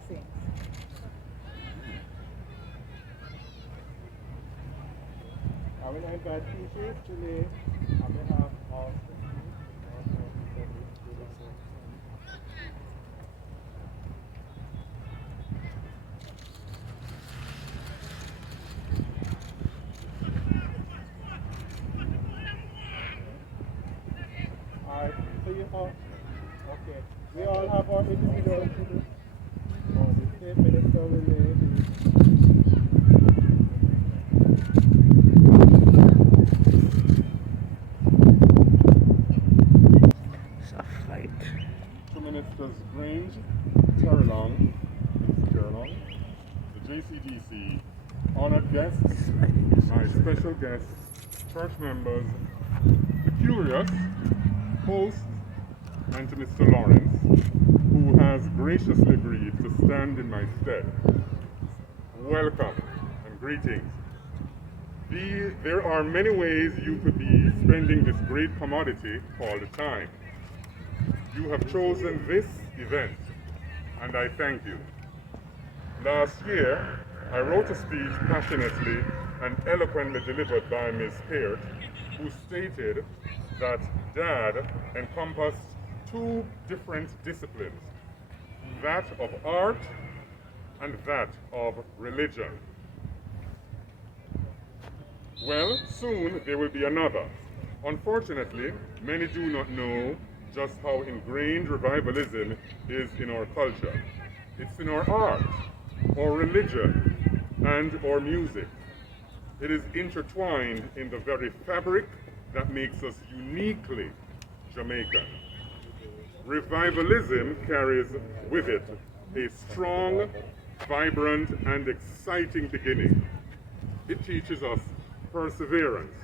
blessings. I will invite teachers to lay on behalf of the Alright, so you all, okay. We all have our individual to do. Oh, the state minister will lay to Ministers Grange, Terlong, the JCDC, honored guests, my special guests, church members, the curious, host, and to Mr. Lawrence, who has graciously agreed to stand in my stead. Welcome and greetings. There are many ways you could be spending this great commodity called time. You have chosen this event, and I thank you. Last year, I wrote a speech passionately and eloquently delivered by Ms. Peart, who stated that Dad encompassed two different disciplines, that of art and that of religion. Well, soon there will be another. Unfortunately, many do not know just how ingrained revivalism is in our culture. It's in our art, our religion, and our music. It is intertwined in the very fabric that makes us uniquely Jamaican. Revivalism carries with it a strong, vibrant, and exciting beginning. It teaches us perseverance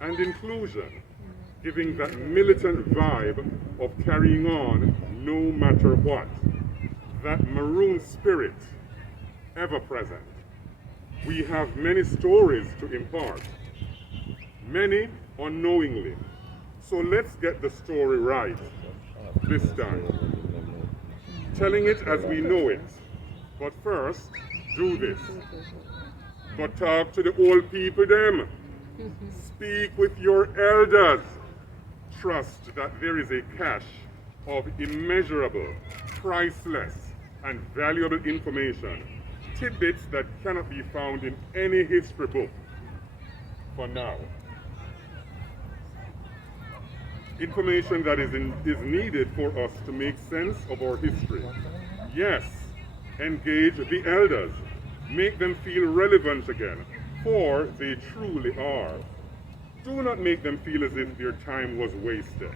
and inclusion, giving that militant vibe of carrying on no matter what, that maroon spirit ever present. We have many stories to impart, many unknowingly. So let's get the story right this time, telling it as we know it. But first, do this. But talk to the old people them. Speak with your elders. Trust that there is a cache of immeasurable, priceless, and valuable information, tidbits that cannot be found in any history book for now. Information that is needed for us to make sense of our history. Yes, engage the elders. Make them feel relevant again, for they truly are. Do not make them feel as if their time was wasted.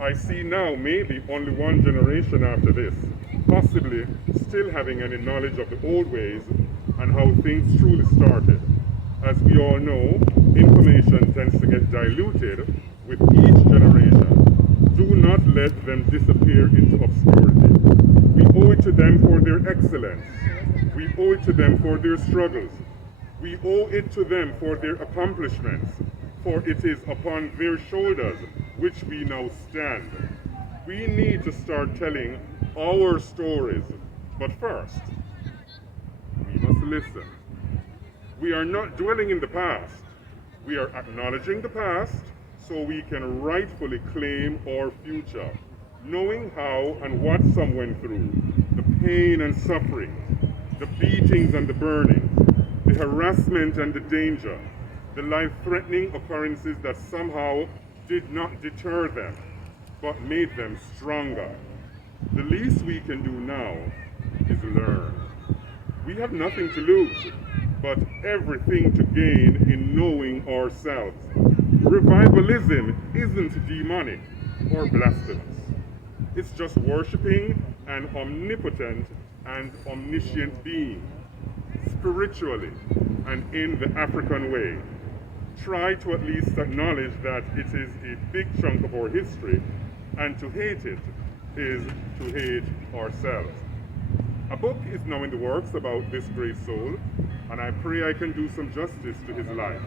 I see now maybe only one generation after this, possibly still having any knowledge of the old ways and how things truly started. As we all know, information tends to get diluted with each generation. Do not let them disappear into obscurity. We owe it to them for their excellence. We owe it to them for their struggles. We owe it to them for their accomplishments, for it is upon their shoulders which we now stand. We need to start telling our stories, but first, we must listen. We are not dwelling in the past. We are acknowledging the past so we can rightfully claim our future, knowing how and what some went through, the pain and suffering, the beatings and the burnings, the harassment and the danger, the life-threatening occurrences that somehow did not deter them, but made them stronger. The least we can do now is learn. We have nothing to lose, but everything to gain in knowing ourselves. Revivalism isn't demonic or blasphemous. It's just worshiping an omnipotent and omniscient being, spiritually and in the African way. Try to at least acknowledge that it is a big chunk of our history, and to hate it is to hate ourselves. A book is now in the works about this great soul, and I pray I can do some justice to his life,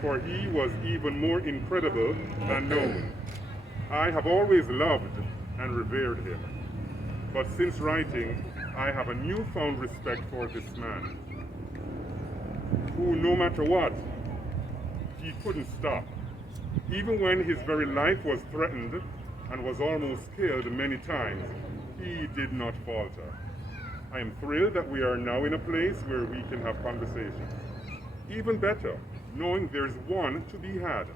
for he was even more incredible than known. I have always loved and revered him, but since writing, I have a newfound respect for this man, who, no matter what, he couldn't stop. Even when his very life was threatened and was almost killed many times, he did not falter. I am thrilled that we are now in a place where we can have conversations. Even better, knowing there's one to be had.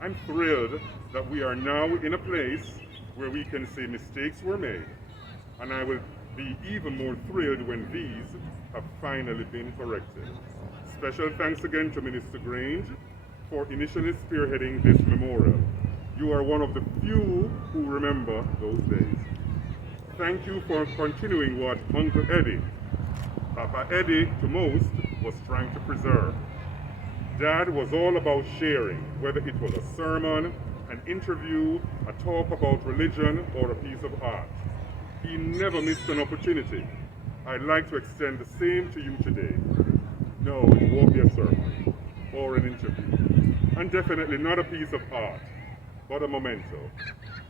I'm thrilled that we are now in a place where we can say mistakes were made, and I will be even more thrilled when these have finally been corrected. Special thanks again to Minister Grange for initially spearheading this memorial. You are one of the few who remember those days. Thank you for continuing what Uncle Eddie, Papa Eddie to most, was trying to preserve. Dad was all about sharing, whether it was a sermon, an interview, a talk about religion, or a piece of art. He never missed an opportunity. I'd like to extend the same to you today. No, it won't be a sermon or an interview, and definitely not a piece of art, but a memento.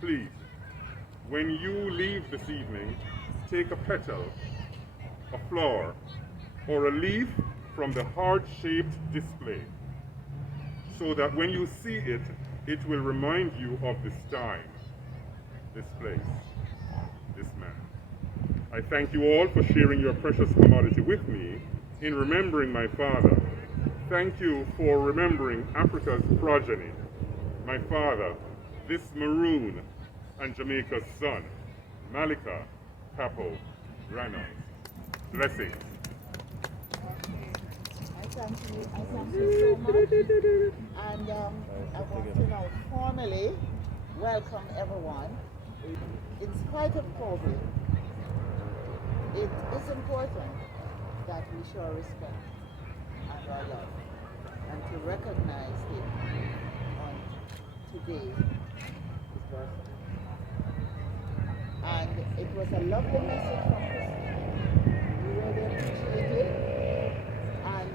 Please, when you leave this evening, take a petal, a flower, or a leaf from the heart-shaped display, so that when you see it, it will remind you of this time, this place, this man. I thank you all for sharing your precious commodity with me in remembering my father. Thank you for remembering Africa's progeny, my father, this maroon, and Jamaica's son, Mallica, Kapo, Reynolds. Blessings. I thank you so much. And I want to now formally welcome everyone. In spite of COVID, it is important that we show respect and our love, and to recognize him on today, his birthday. And it was a lovely message from Christine. We really appreciate it. And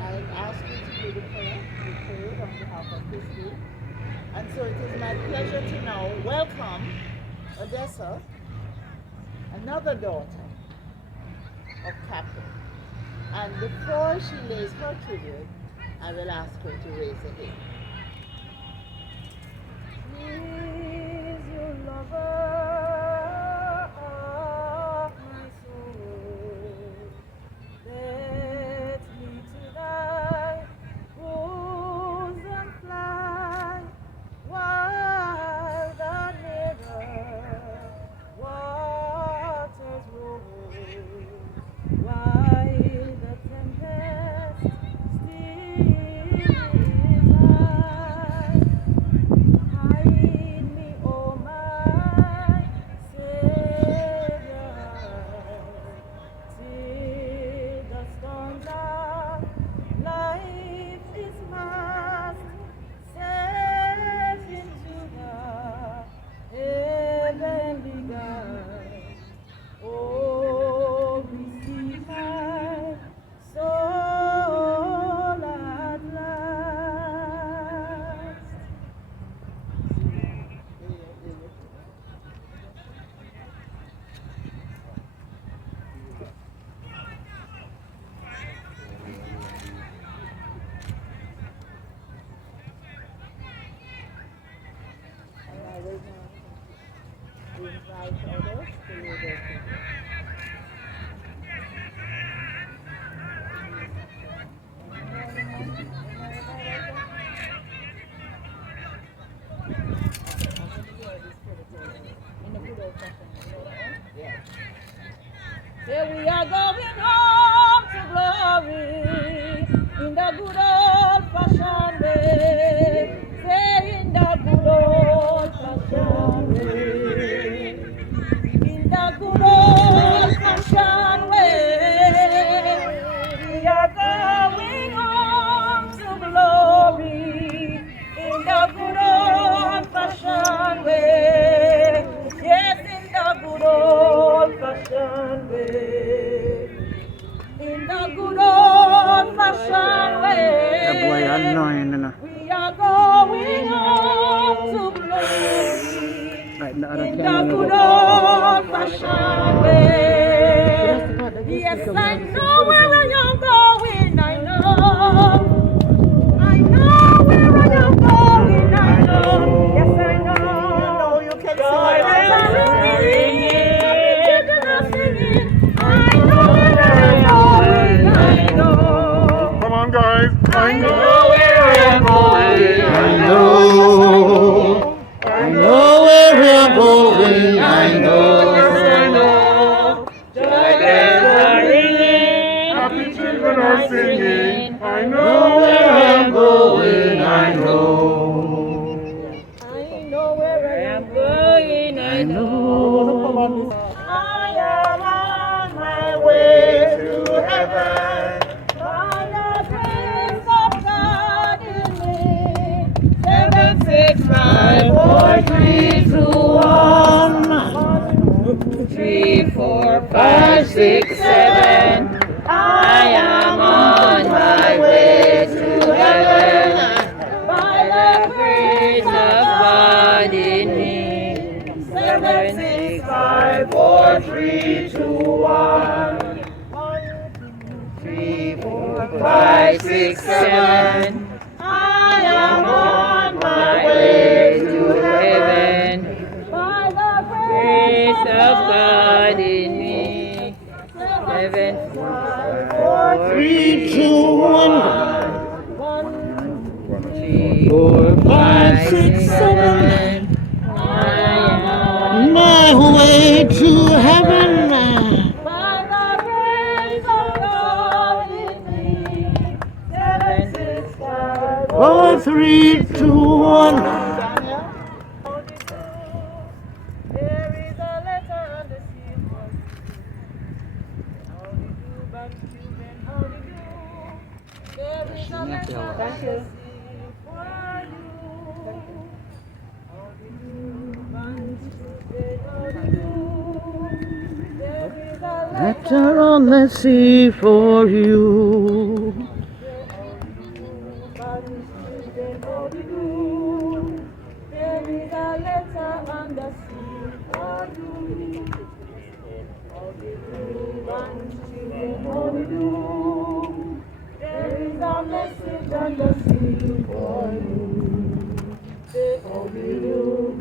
I ask you to do the prayer. We prayed on behalf of Christine. And so it is my pleasure to now welcome Odessa, another daughter of Kapo. And before she lays her tribute, I will ask her to raise a hymn. Is your lover of my soul? Let me to thy bosom fly, while the river waters roll, while the tempest still is high. Hide me, O my Savior, till the storms of life is past, safe into the heavenly God. Oh, receive my soul at last. And I will now invite others to lead their prayer. In the good old fashioned way. Say we are going home to glory in the good old fashioned way. Say in the good old fashioned way. In the good old fashioned way. We are going home to glory in the good old fashioned way. Yes, in the good old fashioned way. In the good old fashioned way. That boy annoying, you know. We are going home to glory Like the other in time, the you good know. old fashioned way. Yes, I know where I am going, I know. I know where I am going, I know. Yes, I know. You can Joy sing. I know where I am going, I know. Come on, guys. I know where I am going, I know. I know where we're going, I know. Joy bells are ringing, Happy children are singing. I Know know where I'm going, I know. I know where I am going, I know. I am on my way to heaven by the grace of God in me. 7, 6, 5, 4, 3, 2, 1. 3, 4, 5, 6, 7. I am on my way to heaven by the grace of God in me. 7, 6, 5, 4, 3, 2, 1. 3, 4, 5, 6, 7. I am on my way to heaven by the grace of God in me. 7, 5, 4, 3, 2, 1. 1, 3, 4, 5, 5, 6, 6, 7. 7. I am on My way to heaven. by the grace of God in me. 7, 6, 5, 4, 3, 2, 1. There is a letter on the seal for you. How do you do, but you and how do you do? There is a letter on the seal for you. How do you do, but you and how do you do? There is a Letter on the sea for you. There is a letter on the sea for you. How do you do, children, how do you do? There is a message on the sea for you. Say, how do you do,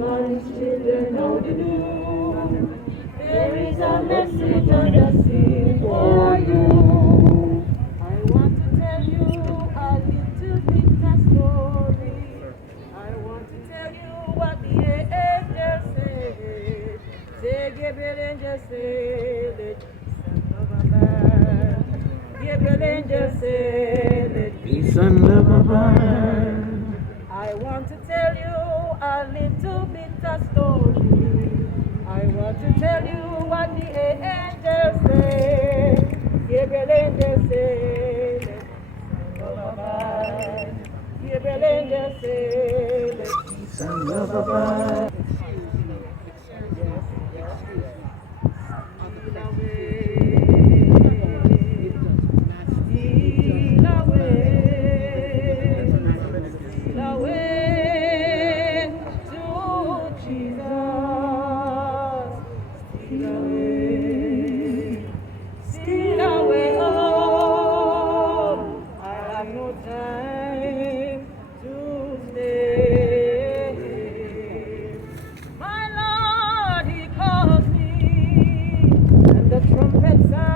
children, how do you do? There is a message on the sea for you. I want to tell you a little bit of story. I want to tell you what the angel said. Say, Gabriel angel said, let peace and love abide. Gabriel angel said, let Peace and love abide. I want to tell you a little bit of story. I want to tell you what the angels say. Gabriel angel say, let peace and love abide. Gabriel angel say, let peace And love abide. steal away to Jesus. Steal away home. I have no time to stay. My Lord, He calls me, and the trumpet sounds.